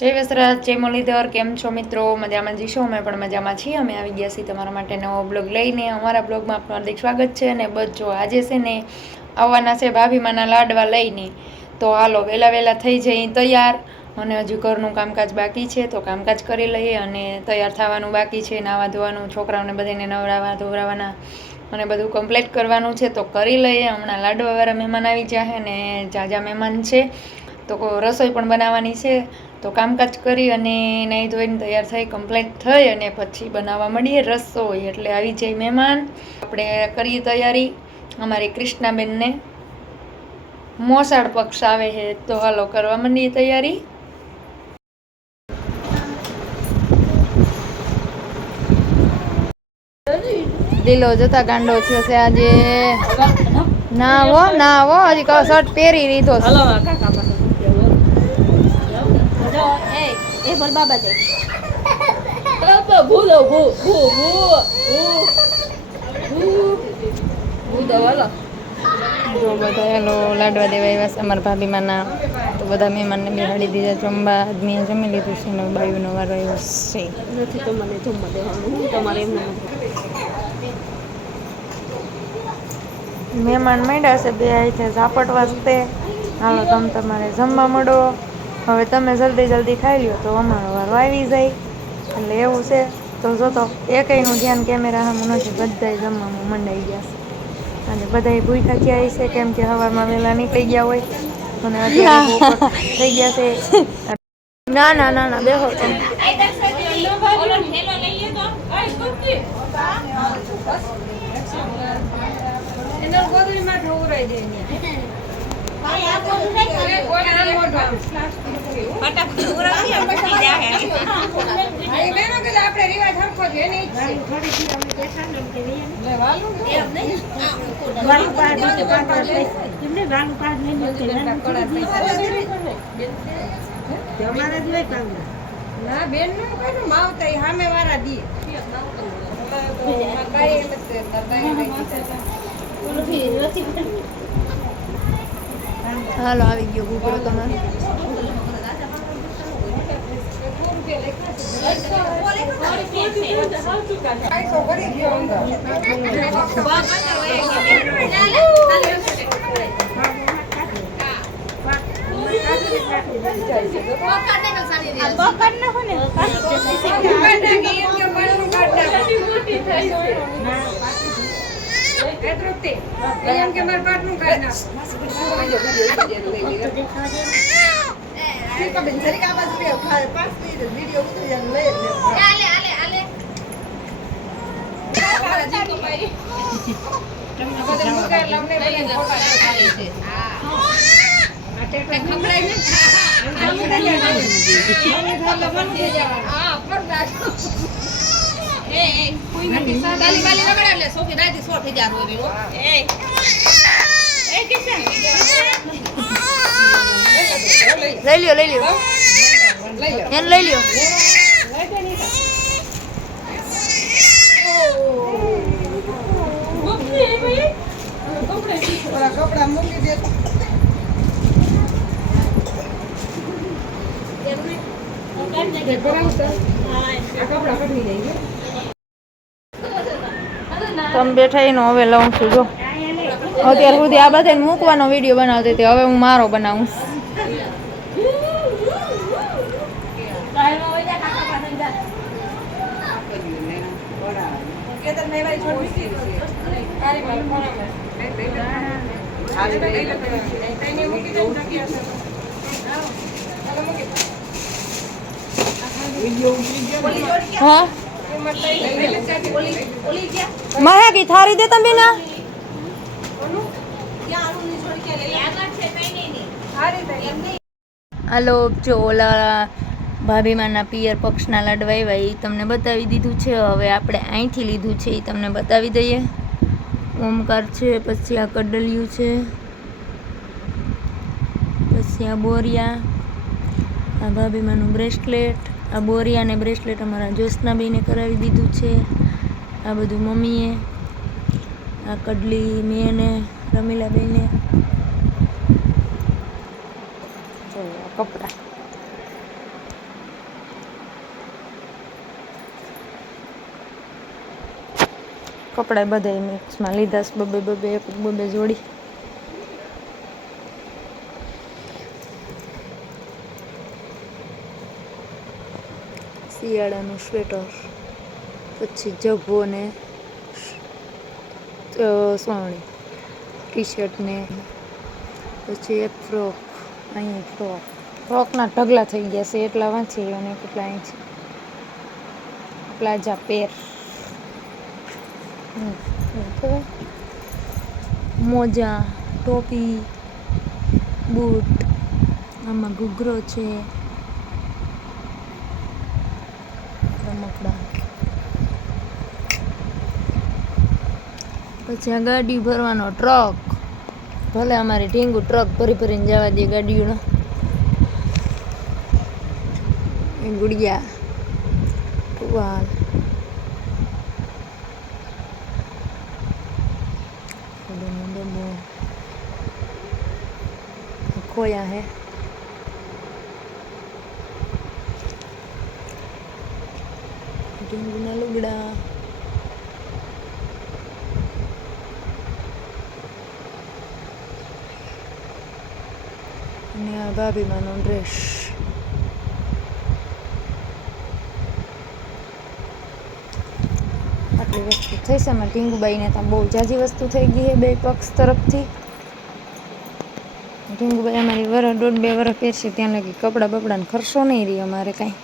જય વસરાજ, જય મુરલીધર. કેમ છો મિત્રો? મજામાં જીશો? અમે પણ મજામાં છીએ. અમે આવી ગયા છીએ તમારા માટે નવો બ્લોગ લઈને. અમારા બ્લોગમાં આપનું હાર્દિક સ્વાગત છે. અને બસ જો આજે છે ને આવવાના છે ભાભીમાના લાડવા લઈને, તો હાલો વહેલા થઈ જઈએ તૈયાર. અને હજુ ઘરનું કામકાજ બાકી છે, તો કામકાજ કરી લઈએ. અને તૈયાર થવાનું બાકી છે, નાવા ધોવાનું, છોકરાઓને બધાને નવડાવવા ધોવડાવવાના અને બધું કમ્પ્લીટ કરવાનું છે, તો કરી લઈએ. હમણાં લાડવાવાળા મહેમાન આવી જાય ને, જાજા મહેમાન છે, તો રસોઈ પણ બનાવવાની છે. તો કામકાજ કરી અને નહીં ધોઈને તૈયાર થઈ કમ્પ્લીટ થઈ અને પછી બનાવવા મળીએ રસોઈ. એટલે આવી જાય મહેમાન, આપણે કરીએ તૈયારી. અમારી કૃષ્ણાબેનને મોસાળ પક્ષ આવે છે, તો હાલો કરવા માંડીએ તૈયારી. લીલો જતા ગાંડો થયો છે આજે. ના હો હજી શર્ટ પહેરી લીધો. એ બોલ બાબા દે ભૂલો જો બધા હેલો લાડવા દેવા આવ્યા છે અમારા ભાભીમાના. તો બધા મહેમાનને બેહાડી દીધા જમવા. આદમીએ જમી લીધું છે ને બાયુનો વારો આવ્યો છે. નથી તો મને જમવા દેવાનું તમારે એમને મહેમાન માંડ્યા છે બે છે ઝાપટ વાસ્તે. હાલો તમે તમારે જમવા મળો. હવે તમે જલ્દી ખાઈ લ્યો તો અમારો વારો આવી જાય. એટલે એવું છે. તો જોતો એકયનું ધ્યાન કેમેરા સામું નથી, બધાય જમવામાં મંડાઈ ગયા છે. અને બધાય ભૂખ્યા થયા છે, કેમ કે સવારમાં વહેલા નીકળી ગયા હોય અને અત્યારે થઈ ગયા છે. ના બેહો તમે. હાલો આવી ગયો ગુગળો તમારે. લઈ લ્યો એને લઈ લ્યો. કપડા મૂકી દે. તમે બેઠા એનો હવે લઉં છું. જો અત્યાર સુધી આ બધાને મૂકવાનો વિડીયો બનાવતી હતી, હવે હું મારો બનાવું. હા માયા કી થારી દે તમે ના. હાલો જો ઓલા ભાભીમાના પિયર પક્ષના લાડવા આવ્યા એ તમને બતાવી દીધું છે. હવે આપણે અહીંથી લીધું છે એ તમને બતાવી દઈએ. ઓમકાર છે, પછી આ કડલિયું છે, પછી આ બોરિયા, આ ભાભીમાનું બ્રેસલેટ, આ બોરિયા અને બ્રેસલેટ અમારા જ્યોત્સનાબેને કરાવી દીધું છે. આ બધું મમ્મીએ, આ કડલી મેં ને રમીલાબેને. કપડા કપડાં બધાય મિક્સમાં લીધા છે, બબે એક બબે જોડી. શિયાળાનું સ્વેટર, પછી જભો ને સોણી ટી શર્ટ ને પછી એક ફ્રોક. અહીં ફ્રોકના ઢગલા થઈ ગયા છે, એટલા વાંચી અને કેટલા અહીં છે પ્લાઝા પેર. મોજા, ટોપી, બૂટ, આમાં ઘૂઘરો છે, રમકડા. પછી આ ગાડી ભરવાનો ટ્રક, ભલે અમારી ઢીંગુ ટ્રક ભરી ભરીને જવા દે ગાડીઓનો. એ ગુડિયા, ટુવાલ, ખોયા હે, ઢીંગુના લુગડા, અને આ ભાભીમાનો ડ્રેસ. આટલી વસ્તુ થઈ છે એમાં ઢીંગુબાઈને ત્યાં બહુ જાજી વસ્તુ થઈ ગઈ છે બે પક્ષ તરફથી. ઢીંગુબાઈ અમારી 1.5-2 વર્ષ પહેરશે ત્યાં લગી કપડાં બપડાને ખર્ચો નહીં રહી અમારે કાંઈ.